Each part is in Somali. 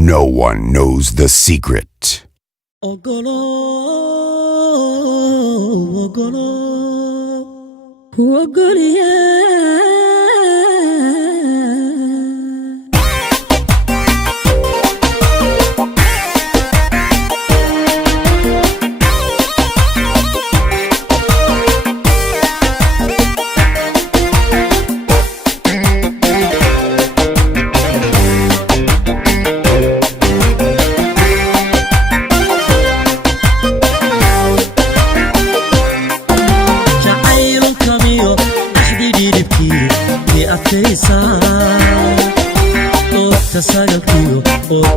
No one knows the secret. Ogolo, ogolo, ogolo,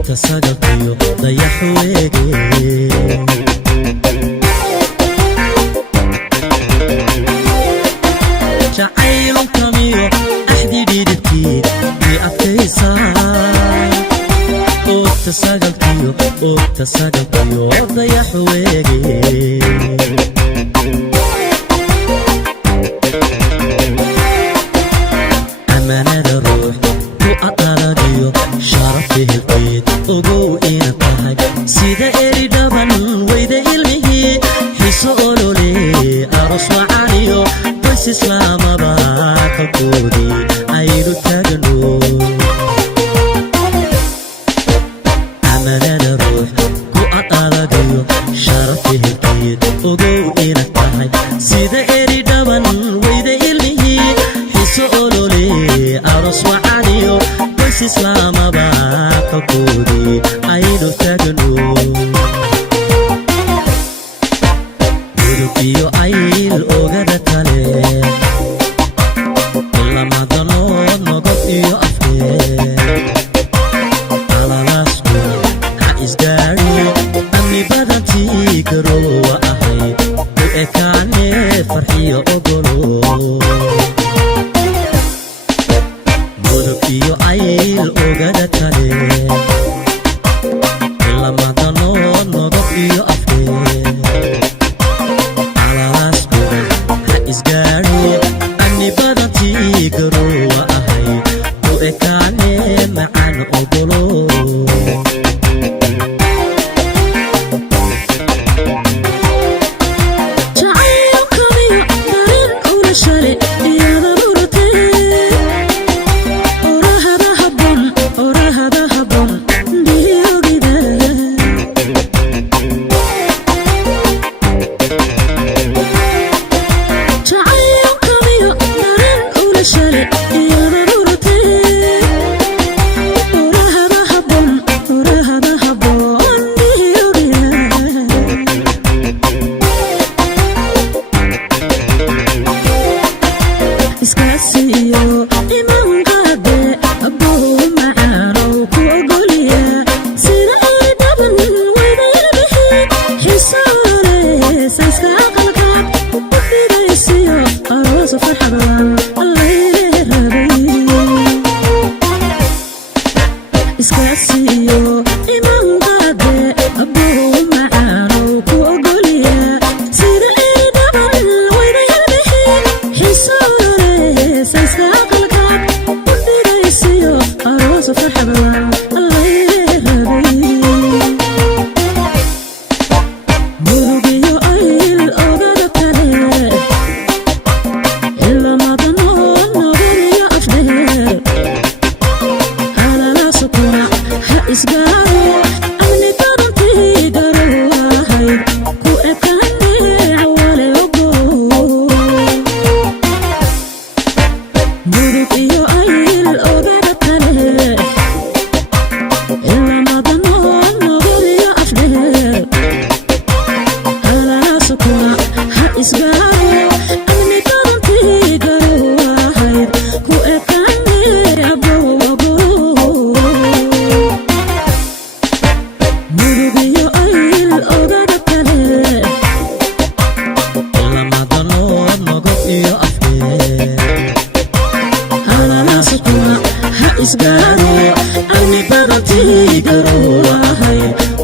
tasagalkiyo dayax weege jacaylun kamiyo axdi dhidibkii i adkaysaa tasagalkiyo dayax weege amanada ruux ku aqaladiyo sharafehelkeed ogow ina tahay sida eri dhaban weyda ilmihii xiso olole aros wacaniyo qoys islaamaba kalkoodii aynu taagano amanada ruux ku aqaladiyo sharafehelkeed ogow ina tahay sida eri dhaban weyda ilmihii xiso olole aros wacaniyo qoys islaamaba kalkoodii aynu taagano gudub iyo ayl ogada kale lamadanood nogob iyo afkeed alalaasku ha isgaariyo amni badantii garoowa ahayd u ekaane farxiyo ogolo gudub iyo ayl ogada kale lamadanood nogob iyo afkeed alalaasku ha isgaariyo amni badantii garoowa ahayd u ekaane macaan ogolo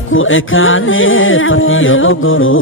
ku ekaane farxiyo ogolo